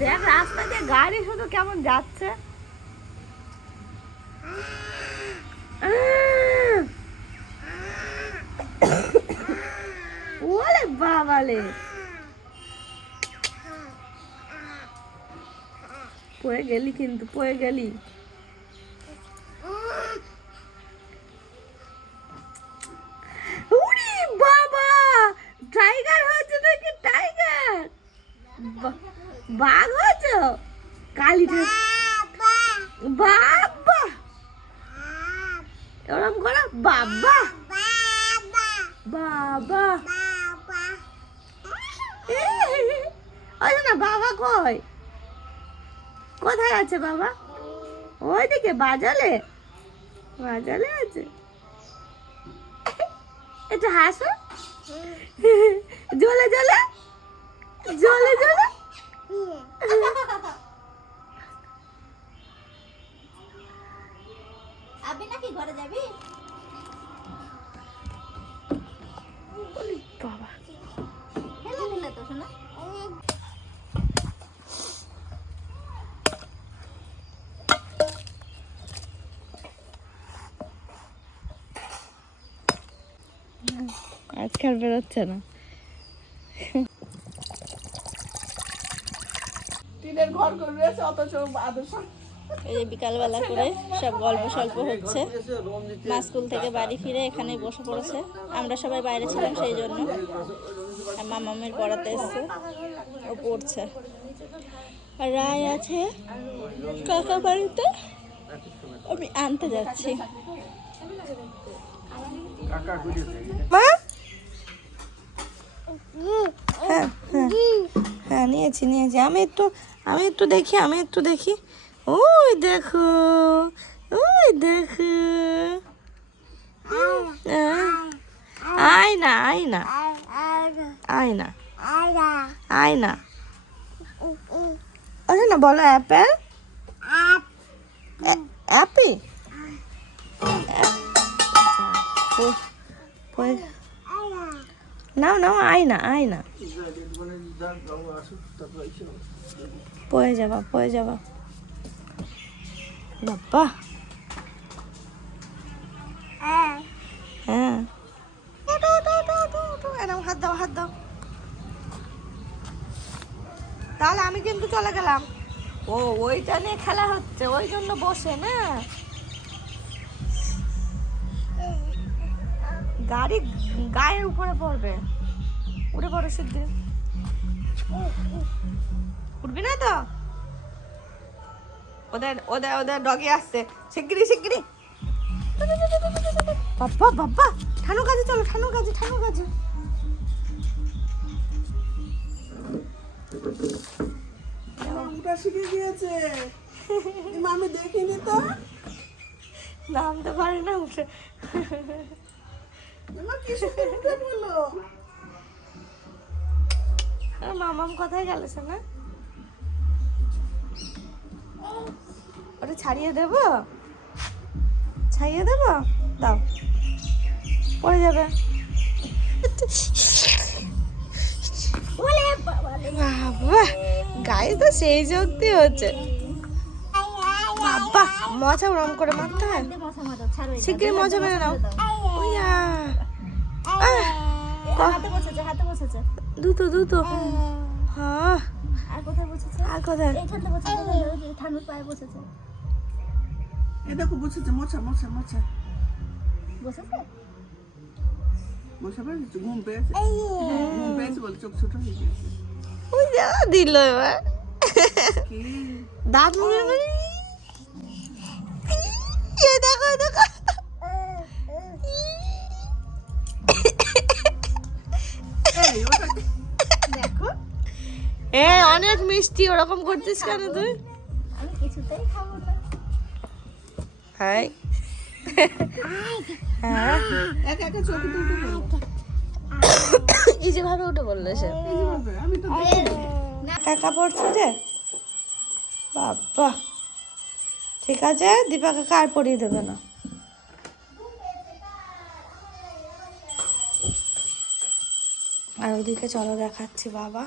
দেখ রাস্তা দিয়ে গাড়ি শুধু কেমন যাচ্ছে। ওরে বাবালে, পড়ে গেলি কিন্তু, পড়ে গেলি। উরি বাবা, টাইগার হয়েছে নাকি? টাইগার, বাঘ হয়েছে? কালি বাবা, ওরম করো বাবা বাবা। ওই না বাবা কই, কোথায় আছে বাবা? ওইদিকে বাজালে, বাজালে আছে। একটু হাসো, জলে জলে জলে জলে। আবি নাকি ঘরে যাবি? বাবা খেলে খেলে তো শোনা। আজকাল বেরোচ্ছে না। টিনের ঘর করে অথচ আদর্শ। এই যে বিকালবেলা করে সব গল্প সল্প হচ্ছে। মা স্কুল থেকে বাড়ি ফিরে এখানেই বসে পড়েছে। আমরা সবাই বাইরে ছিলাম সেই জন্য। আর মামামের পড়াতে এসছে, ও পড়ছে। আর রায় আছে কাকা বাড়িতে, আমি আনতে যাচ্ছি। মা, হ্যাঁ হ্যাঁ হ্যাঁ, নিয়েছি নিয়েছি। আমি একটু দেখি। ওই দেখো, ওই দেখো, আয়না আয়না আয়না আয়না। আচ্ছা না, বলো অ্যাপেল, অ্যাপি। নাও নাও, আয়না আয়না। পড়ে যাবা, পড়ে যাবা বাবা। হ্যাঁ, হাত দাও, হাত দাও। তাহলে আমি কিন্তু চলে গেলাম। ও ওইটা নিয়ে খেলা হচ্ছে, ওই জন্য বসে না। গাড়ি গায়ের উপরে পড়বে, উঠে পড়ো সিদ্ধি। উঠবি না তো? ওদের ওদের ওদের ডগি আসছে, শিগগিরি শিগগিরি। বাবা বাবা, ঠানু কাজে চলো, ঠানু কাজে, ঠানু কাজে। উঠা শিখে গিয়েছে, আমি দেখিনি তো। নামতে পারে না উঠে। মামাম কোথায় গেল না? ওটা ছাড়িয়ে দেবো, ছাড়িয়ে দেবো, দাও, পড়ে যাবে। বাবা, গায়ে তো সেই শক্তি হচ্ছে। বাবা, মজা ওরম করে মারতে হয়। শিগগিরি মজা মেরে নাও। দুটো দুটো। হ্যাঁ, আর কোথায় বসেছে? আর কোথায়? এইখানটা বসেছে, ঠানুর পায়ে বসেছে। এই দেখো বসেছে, মোছা মোছা মোছা বসেছে? বসে পেয়েছে, ঘুম পেয়েছে, ঘুম পেয়েছে বলে চোখ ছোট হয়ে গেছে। ওই যা দিল এবার। কি দাঁত মুখে মারি। এই দেখো, এই দেখো। দেখো, অনেক মিষ্টি, ওরকম করছিস কেন তুই? আমি কিছুতেই খাবো না। হাই, হ্যাঁ, একা একা চোখে দুটো বলো। এই যেভাবে উঠে বললো সে। এই যে বাবা, আমি তো দেখিনি। কাকা পড়ছে যে, বাবা, ঠিক আছে, দীপাকে কার পরিয়ে দেবে না। আর ওদিকে চলো দেখাচ্ছি বাবা,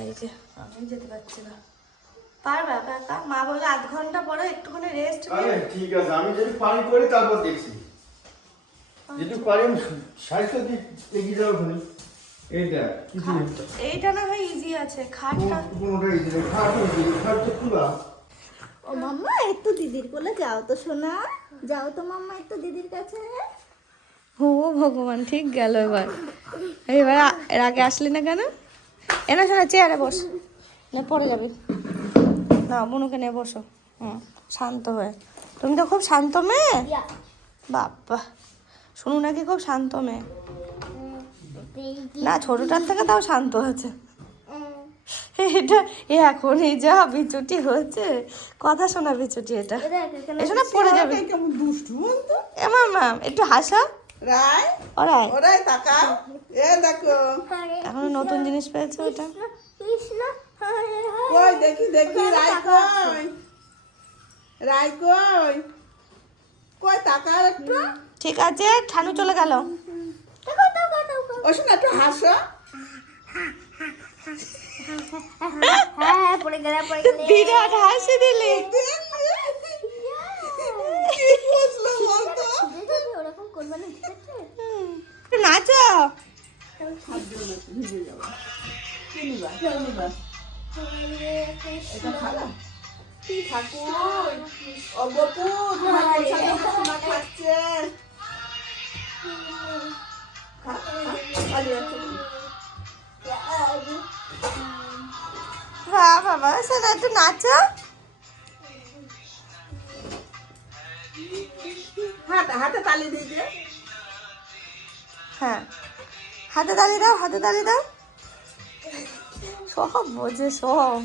এই যে আমি যেতে পারছি না। পারবে একা একা? মা বললে 8 ঘন্টা পরে একটুখানি রেস্ট। আরে ঠিক আছে, আমি যদি পানি করি তারপর দেখছি। যদি পারি আমি স্বাস্থ্য দিক এগিয়ে যাবো ওখানে। এইটা কিছু এইটা না হয় ইজি আছে, খাটটা কোনোটা ইজি নেই, খাট তো খুলা। ও মাম্মা একটু দিদির কোলে যাও তো সোনা, যাও তো মাম্মা একটু দিদির কাছে। ও ভগবান, ঠিক গেল এবার। এবার এর আগে আসলি না কেন? এনা শোনা, চেয়ারে বস, না পড়ে যাবি না। বুনুকে নিয়ে বসো। শান্ত হয়ে। তুমি তো খুব শান্ত মেয়ে। বাবা, শুনু নাকি খুব শান্ত মেয়ে। না, ছোটটার থেকে তাও শান্ত আছে। এটা এখন এই যা বিচুটি হচ্ছে, কথা শোনা বিচুটি এটা। এসো না, পড়ে যাবে। কেমন দুষ্টু বলতো। এ মামা একটু হাসা। রাই, ওরাই ওরাই তাকাও, এ দেখো। এখন নতুন জিনিস পেয়েছে ওটা। কই দেখি দেখি, রাই কই, রাই কই, কই তাকাও একটু। ঠিক আছে, ঠানু চলে গেল। ও শোনা, একটু হাসো। হ্যাঁ পড়ে গেলে বিরাট হাসি দিলি। কি বুঝলো বলতো? ওরকম করবে না, ঠিক আছে? নাচো। ভিজে যাবো। কি নিবা? কি নিবা? এটা খালা? ঠাকুর, ও গপু, তোমার প্রসাদ শোনা খাচ্ছে। বাহ বাবা, শোনা একটু নাচো। হাতে হাতে তালি দিয়ে দে। হ্যাঁ, হাতে তালি দাও, হাতে তালি দাও। সব বোঝে সব।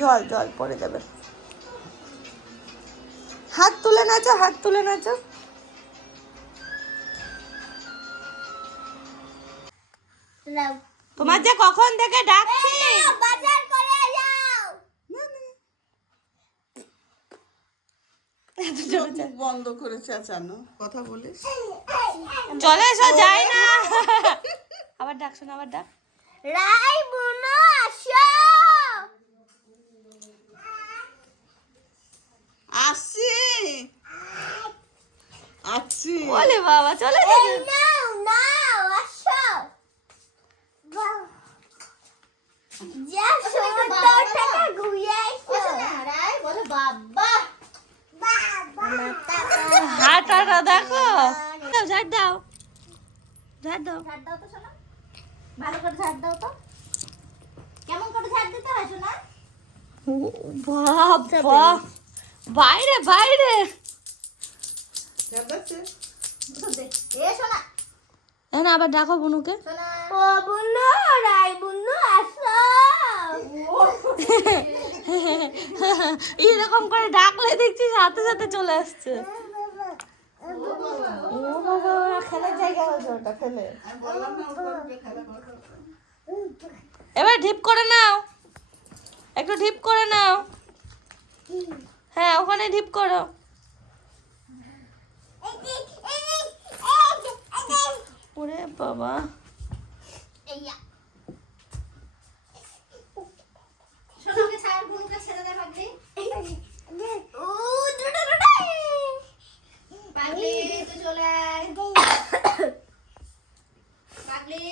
জল জল পড়ে যাবে। হাত তুলে নাচো, হাত তুলে নাচো। তোমার যে কখন থেকে ডাকছি। বাজার করে যাও। এত জোরে মুখ বন্ধ করে চেঁচানো, কথা বলিস। চলে এসো, যাই না। আবার ডাক, শোনা আবার ডাক। রাই বুনো আসো। আসছি আসছি। বলে বাবা চলে এই নাও নাও আসো। যা সুন্দরটাকে ঘুরিয়ে আইছো। রাই বলে বাবা হাঁটাটা দেখো। দাও, ঝাড় দাও, ঝাড় দাও। ঝাড় দাও তো শোনা, ভালো করে ঝাড় দাও তো। কেমন করে ঝাড় দিতে হয় শোনা? বাবা, বাইরে বাইরে। যাচ্ছে। এ শোনা না, আবার ডাকো বুনুকে। শোনা। ও বুনু, রাই বুনু আসো। এরকম করে ডাকলে দেখছি সাথে সাথে চলে আসছে। ও বাবা, খেলার জায়গা হয়েছে ওটা, খেলে। আমি বললাম না ওর সঙ্গে খেলা করো। এবার ঢিপ করে নাও, একটু ঢিপ করে নাও। হ্যাঁ, ওখানে ঢিপ করো। ওরে বাবা, এইয়া শোনাকে ছাড়, বুনুকে ছেড়ে দে পাগলি। ও দুটো দুটো পাগলি, তুই চলে আয় পাগলি।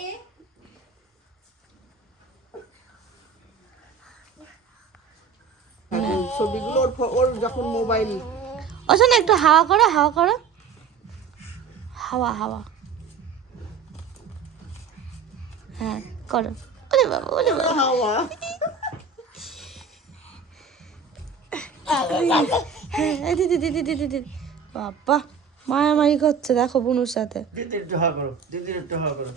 ছবিগুলো ওর যখন মোবাইল। ও শোনো, একটু হাওয়া করো, হাওয়া করো, হাওয়া হাওয়া। হ্যাঁ করো। ওরে বাবা, ওরে বাবা। হাওয়া। হ্যাঁ, দিদি দিদি দিদি দিদি। বাবা, মারামারি করছে দেখো বুনুর সাথে। দিদির একটু হাওয়া করো, দিদির একটু হাওয়া করো।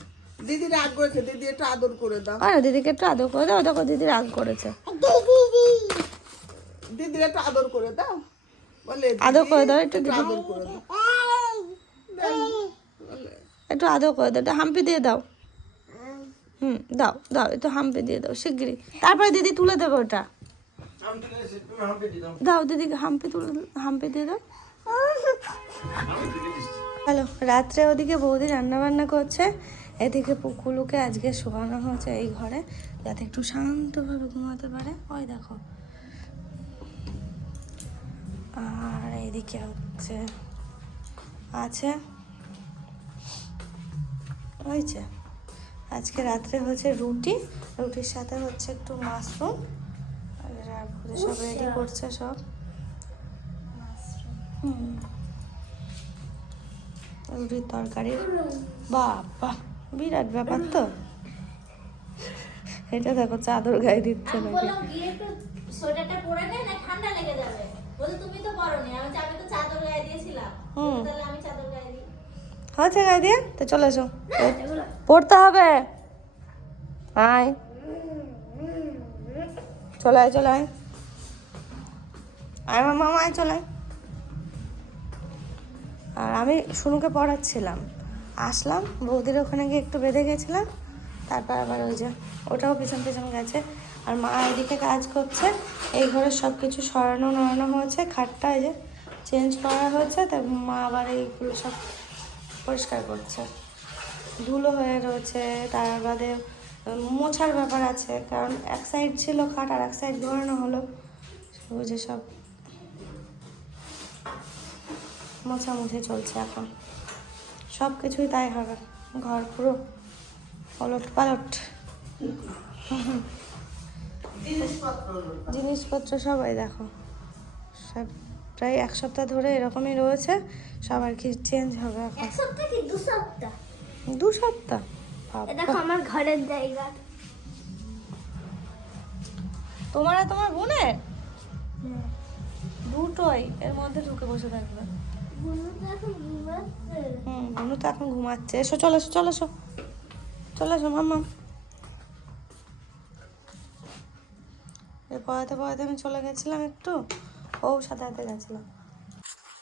দিদি রাগ করেছে, দিদি একটু আদর করে দাও। আর দিদিকে একটু আদর করে দাও। দেখো দিদি রাগ করেছে। দিদির একটু আদর করে দাও, বলে আদর করে দাও একটু, দিদি আদর করে দাও। একটু আদর করে দাও, একটু হাম্পি দিয়ে দাও। দাও দাও, একটু হাম্পে দিয়ে দাও শিগগিরই, তারপরে দিদি তুলে দেবে ওটা। আমি তো এসে তুমি হাঁপে দিলাম। দাও দিদিকে হাম্পে তুলে, হাম্পে দিয়ে দাও। আমি তুলে দিচ্ছি। হ্যালো, রাত্রে ওদিকে বৌদি রান্না বান্না করছে, এদিকে পুকুলুকে আজকে শোয়ানো হয়েছে এই ঘরে যাতে একটু শান্তভাবে ঘুমাতে পারে। ওই দেখো, আর এইদিকে হচ্ছে আছে হয়েছে আজকে রাত্রে হচ্ছে রুটি, রুটির সাথে হচ্ছে একটু মাশরুম, আর ভুজে সব রেডি করছে সব। রুটির তরকারি, বাবা বিরাট ব্যাপার তো। এটা দেখো চাদর গায়ে দিচ্ছে নাকি। বললাম গিয়ে একটু সোয়েটারটা পরে নে, না ঠান্ডা লেগে যাবে। বলে তুমি তো পরোনি, আমি তো চাদর গায়ে দিয়েছিলাম। তাহলে আমি চাদর গায়ে দিই। হচ্ছে গায়ে দিয়ে তো চলে এসো, পড়তে হবে। আয় চলে আয়, চলে আয়, আয় মামা আয়, চলে আয়। আর আমি শুনুকে পড়াচ্ছিলাম, আসলাম বৌদির ওখানে গিয়ে একটু বেঁধে গেছিলাম, তারপর আবার ওই যে ওটাও পিছন পিছন গেছে। আর মা এদিকে কাজ করছে, এই ঘরে সব কিছু সরানো নড়ানো হয়েছে, খাটটা এই যে চেঞ্জ করা হয়েছে, তাই মা আবার এইগুলো সব পরিষ্কার করছে, ধুলো হয়ে রয়েছে। তার বাদে মোছার ব্যাপার আছে, কারণ এক সাইড ছিল খাট আর এক সাইড ধরানো হলো, ওই যে সব মোছামুছি চলছে এখন, সব কিছুই তাই হবে, ঘর পুরো ওলট পালট। জিনিসপত্র সবাই দেখো সব প্রায় এক সপ্তাহ ধরে এরকমই রয়েছে, সব আর কি চেঞ্জ হবে এখন। এক সপ্তাহ কি 2 সপ্তাহ? 2 সপ্তাহ? এ দেখো আমার ঘরের জায়গা। তোমার আর তোমার বোনের দুটোই এর মধ্যে ঢুকে বসে থাকবে। বুনু তো এখন ঘুমাচ্ছে। বোনু তো এখন ঘুমাচ্ছে। এসো, চলে এসো, চলে এসো, চলে এসো মাম্মা। পড়াতে পড়াতে আমি চলে গেছিলাম একটু, ও সাথে সাথে গেছিলাম।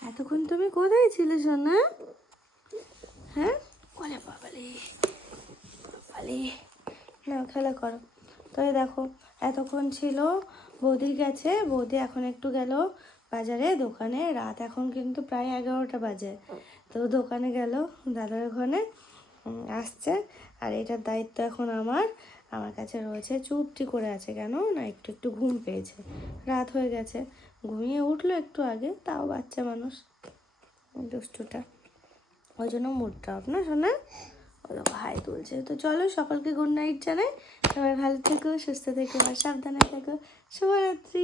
এতক্ষণ তুমি কোথায় ছিলে সোনা? হ্যাঁ, বলে বাবালি বাবালি, না খেলা করো। তো এই দেখো এতক্ষণ ছিল বৌদি গেছে, বৌদি এখন একটু গেল বাজারে, দোকানে। রাত এখন কিন্তু প্রায় 11টা বাজে, তো দোকানে গেল দাদার ওখানে, আসছে। আর এটার দায়িত্ব এখন আমার কাছে রয়েছে। চুপটি করে আছে কেন না, একটু একটু ঘুম পেয়েছে, রাত হয়ে গেছে, ঘুমিয়ে উঠলো একটু আগে, তাও বাচ্চা মানুষ দুষ্টুটা, ওই জন্য মুডটা অফ না শোনা। ও দেখো হাই তুলছে। তো চলো সকলকে গুড নাইট জানাই, সবাই ভালো থেকো, সুস্থ থেকো আর সাবধানে থেকো। শুভরাত্রি।